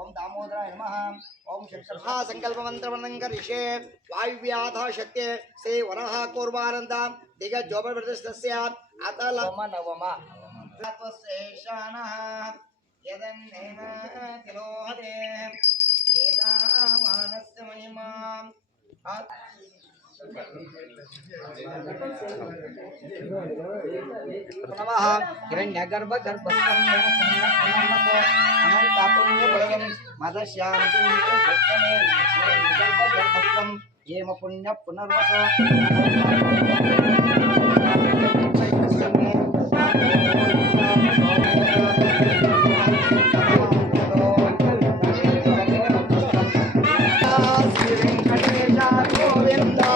ओम दामोदराय नमः संकल्प मंत्र वर्णन करिष्ये से वरः कुर्वानन्द दिग अतल नवम तत्वशेषाणः यदन्नेन महिमाम् नमः। हिरण्यगर्भ गर्भस्थं अनन्तापुण्यफलं मदश्यान्तिं दृष्टमे हिरण्यगर्भ गर्भस्थं येम पुण्य पुनर्वस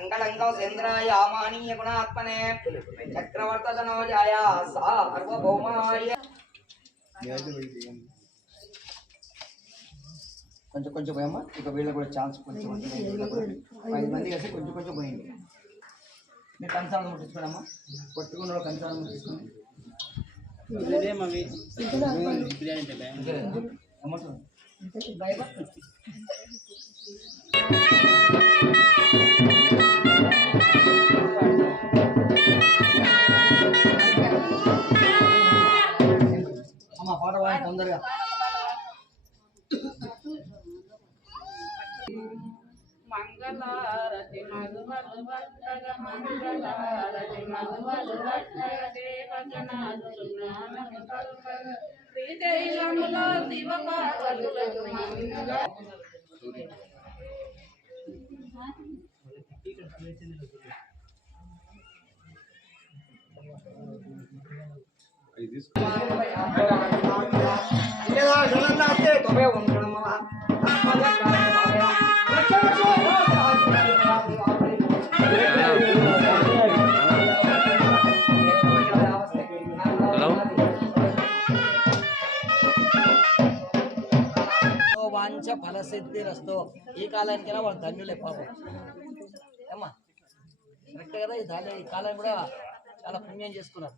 మంగళం కౌసేంద్రాయ మానీయ గుణాత్మనే చక్రవర్తనోజాయ సార్వభౌమాయ కొంచెం కొంచెం పోయమ్మా ఇక వీళ్ళకి కూడా ఛాన్స్ కొంచెం ఉంటుంది. వీళ్ళకి కూడా ఐదు మంది కలిసి కొంచెం కొంచెం పోయింది మీరు కంచాలను ముట్టించుకోనమ్మా కొట్టుకున్న వాళ్ళు కంచాలను ముట్టించుకోండి అమౌంట్ తొందరగా మంగళారతి మధుమధు భక్తగ మంగళారతి మధుమధు భక్తగ దేవగణాలు జ్ఞానము కల్పగ శ్రీశైలములో శివ పార్వతులకు మంగళ ఇదేదా శరణాస్తే తొబే వందనం మమ వాంఛ ఫలసిద్ధిరస్తో ఈ కాలానికైనా వాళ్ళు ధన్యులే పాపం ఏమ్మా కరెక్ట్ కదా ఈ ధాన్యం ఈ కాలం కూడా చాలా పుణ్యం చేసుకున్నారు